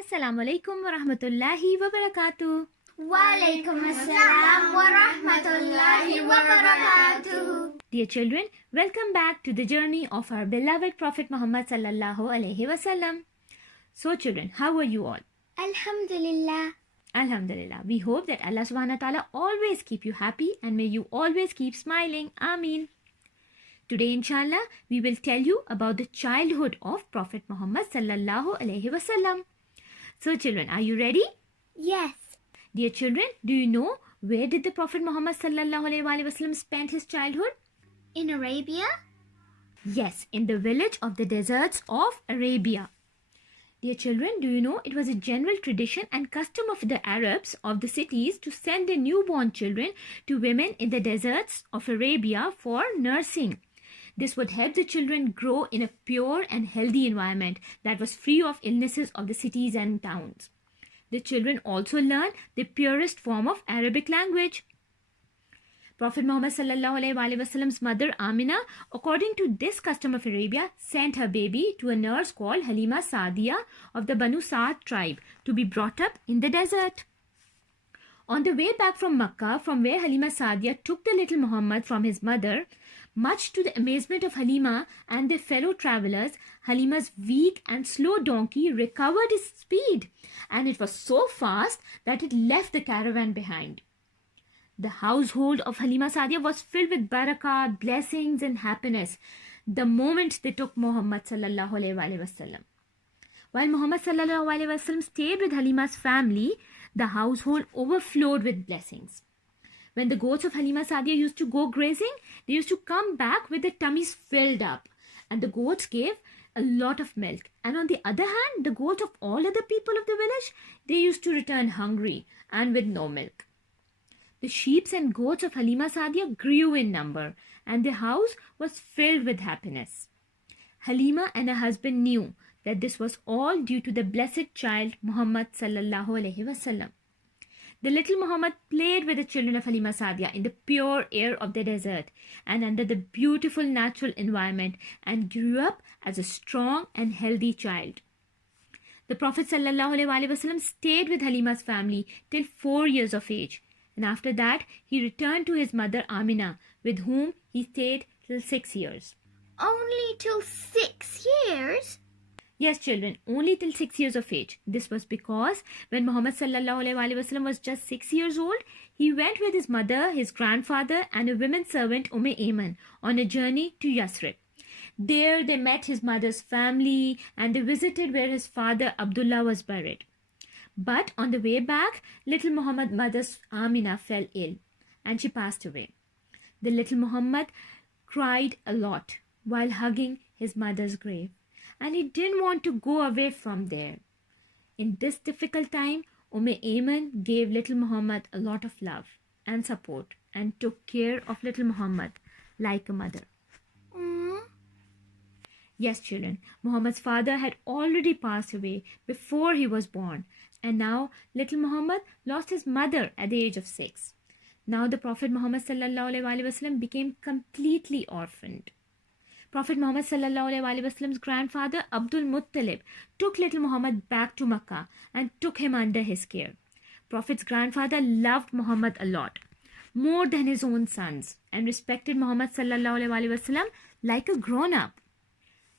Assalamu alaikum wa rahmatullahi wa barakatuh. Walaikum assalam wa rahmatullahi wa barakatuh. Dear children, welcome back to the journey of our beloved Prophet Muhammad sallallahu alaihi wasallam. So children, how are you all? Alhamdulillah. Alhamdulillah. We hope that Allah subhanahu wa ta'ala always keep you happy and may you always keep smiling. Ameen. Today inshallah, we will tell you about the childhood of Prophet Muhammad sallallahu alaihi wasallam. So children, are you ready? Yes. Dear children, do you know where did the Prophet Muhammad sallallahu alaihi wasallam spend his childhood? In Arabia? Yes, in the village of the deserts of Arabia. Dear children, do you know it was a general tradition and custom of the Arabs of the cities to send their newborn children to women in the deserts of Arabia for nursing. This would help the children grow in a pure and healthy environment that was free of illnesses of the cities and towns. The children also learn the purest form of Arabic language. Prophet Muhammad sallallahu alaihi wasallam's mother Amina, according to this custom of Arabia, sent her baby to a nurse called Halima Saadia of the Banu Saad tribe to be brought up in the desert. On the way back from Makkah, from where Halima Saadia took the little Muhammad from his mother, much to the amazement of Halima and their fellow travelers, Halima's weak and slow donkey recovered its speed, and it was so fast that it left the caravan behind. The household of Halima Saadia was filled with barakat, blessings and happiness the moment they took Muhammad sallallahu alaihi wasallam. While Muhammad sallallahu alaihi wasallam stayed with Halima's family, the household overflowed with blessings. When the goats of Halima Saadia used to go grazing, they used to come back with their tummies filled up, and the goats gave a lot of milk. And on the other hand, the goats of all other people of the village, they used to return hungry and with no milk. The sheep and goats of Halima Saadia grew in number, and the house was filled with happiness. Halima and her husband knew that this was all due to the blessed child Muhammad sallallahu alaihi wasallam. The little Muhammad played with the children of Halima Saadia in the pure air of the desert and under the beautiful natural environment and grew up as a strong and healthy child. The Prophet sallallahu alaihi wasallam stayed with Halima's family till 4 years of age, and after that he returned to his mother Amina, with whom he stayed till 6 years. Only till 6 years? Yes, children, only till 6 years of age. This was because when Muhammad sallallahu alaihi wasallam was just 6 years old, he went with his mother, his grandfather, and a woman servant, Ayman, on a journey to Yasrib. There they met his mother's family and they visited where his father Abdullah was buried. But on the way back, little Muhammad's mother Amina fell ill and she passed away. The little Muhammad cried a lot while hugging his mother's grave, and he didn't want to go away from there. In this difficult time, Ayman gave little Muhammad a lot of love and support and took care of little Muhammad like a mother. Yes, children, Muhammad's father had already passed away before he was born, and now little Muhammad lost his mother at the age of 6. Now the Prophet Muhammad sallallahu alaihi wasallam became completely orphaned. Prophet Muhammad sallallahu alaihi wasallam's grandfather Abdul Muttalib took little Muhammad back to Makkah and took him under his care. Prophet's grandfather loved Muhammad a lot, more than his own sons, and respected Muhammad sallallahu alaihi wasallam like a grown-up.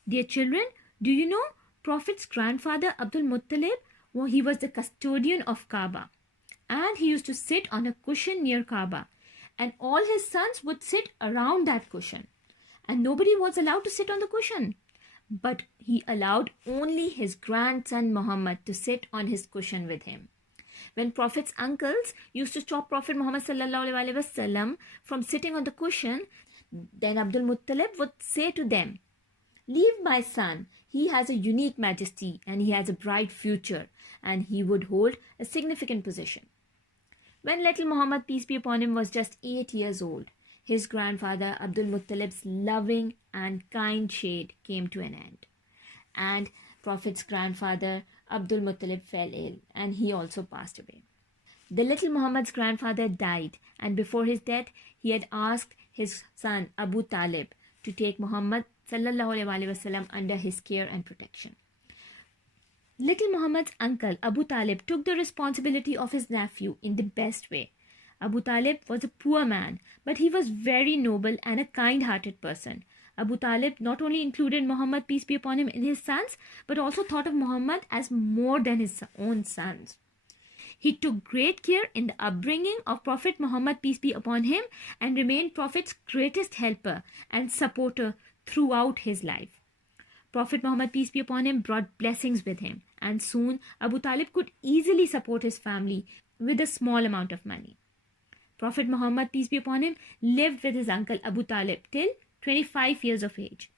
Dear children, do you know Prophet's grandfather Abdul Muttalib? Well, he was the custodian of Kaaba, and he used to sit on a cushion near Kaaba, and all his sons would sit around that cushion. And nobody was allowed to sit on the cushion. But he allowed only his grandson Muhammad to sit on his cushion with him. When Prophet's uncles used to stop Prophet Muhammad sallallahu alaihi wasallam from sitting on the cushion, then Abdul Muttalib would say to them, "Leave my son. He has a unique majesty and he has a bright future, and he would hold a significant position." When little Muhammad, peace be upon him, was just 8 years old, his grandfather Abdul Muttalib's loving and kind shade came to an end. And Prophet's grandfather Abdul Muttalib fell ill and he also passed away. The little Muhammad's grandfather died, and before his death, he had asked his son Abu Talib to take Muhammad sallallahu alaihi wasallam under his care and protection. Little Muhammad's uncle Abu Talib took the responsibility of his nephew in the best way. Abu Talib was a poor man, but he was very noble and a kind-hearted person. Abu Talib not only included Muhammad, peace be upon him, in his sons, but also thought of Muhammad as more than his own sons. He took great care in the upbringing of Prophet Muhammad, peace be upon him, and remained Prophet's greatest helper and supporter throughout his life. Prophet Muhammad, peace be upon him, brought blessings with him, and soon Abu Talib could easily support his family with a small amount of money. Prophet Muhammad, peace be upon him, lived with his uncle Abu Talib till 25 years of age.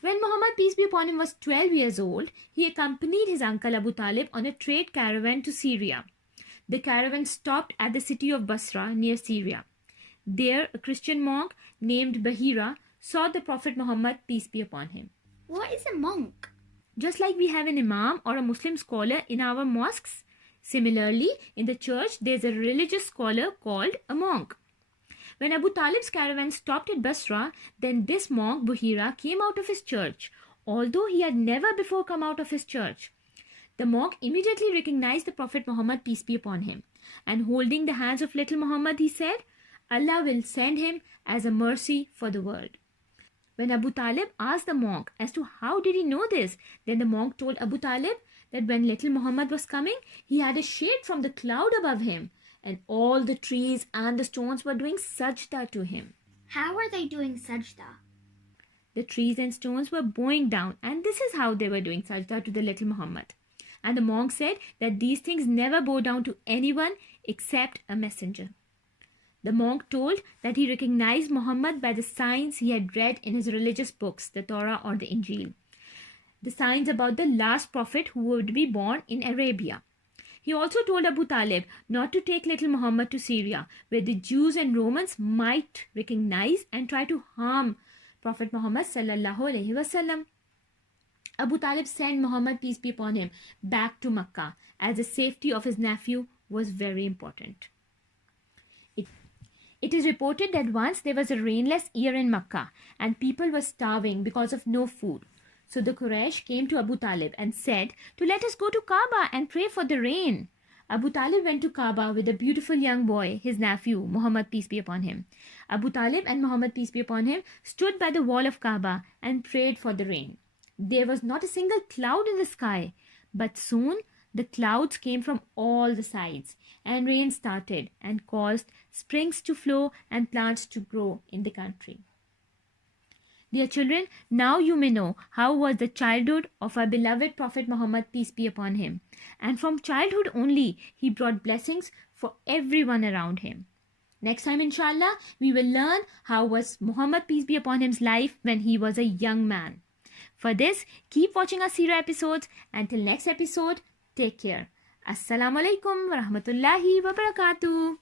When Muhammad, peace be upon him, was 12 years old, he accompanied his uncle Abu Talib on a trade caravan to Syria. The caravan stopped at the city of Basra near Syria. There, a Christian monk named Bahira saw the Prophet Muhammad, peace be upon him. What is a monk? Just like we have an imam or a Muslim scholar in our mosques, similarly, in the church, there is a religious scholar called a monk. When Abu Talib's caravan stopped at Basra, then this monk, Buhira, came out of his church, although he had never before come out of his church. The monk immediately recognized the Prophet Muhammad, peace be upon him, and holding the hands of little Muhammad, he said, Allah will send him as a mercy for the world. When Abu Talib asked the monk as to how did he know this, then the monk told Abu Talib that when little Muhammad was coming, he had a shade from the cloud above him, and all the trees and the stones were doing sajda to him. How are they doing sajda? The trees and stones were bowing down, and this is how they were doing sajda to the little Muhammad. And the monk said that these things never bow down to anyone except a messenger. The monk told that he recognized Muhammad by the signs he had read in his religious books, the Torah or the Injil. The signs about the last prophet who would be born in Arabia. He also told Abu Talib not to take little Muhammad to Syria, where the Jews and Romans might recognize and try to harm Prophet Muhammad sallallahu alaihi wasallam. Abu Talib sent Muhammad, peace be upon him, back to Makkah, as the safety of his nephew was very important. It is reported that once there was a rainless year in Makkah and people were starving because of no food. So the Quraysh came to Abu Talib and said to let us go to Kaaba and pray for the rain. Abu Talib went to Kaaba with a beautiful young boy, his nephew, Muhammad, peace be upon him. Abu Talib and Muhammad, peace be upon him, stood by the wall of Kaaba and prayed for the rain. There was not a single cloud in the sky, but soon the clouds came from all the sides, and rain started and caused springs to flow and plants to grow in the country. Dear children, now you may know how was the childhood of our beloved Prophet Muhammad, peace be upon him. And from childhood only, he brought blessings for everyone around him. Next time, inshallah, we will learn how was Muhammad, peace be upon him's life when he was a young man. For this, keep watching our Seerah episodes. Until next episode, take care. Assalamu alaikum wa rahmatullahi wa barakatuh.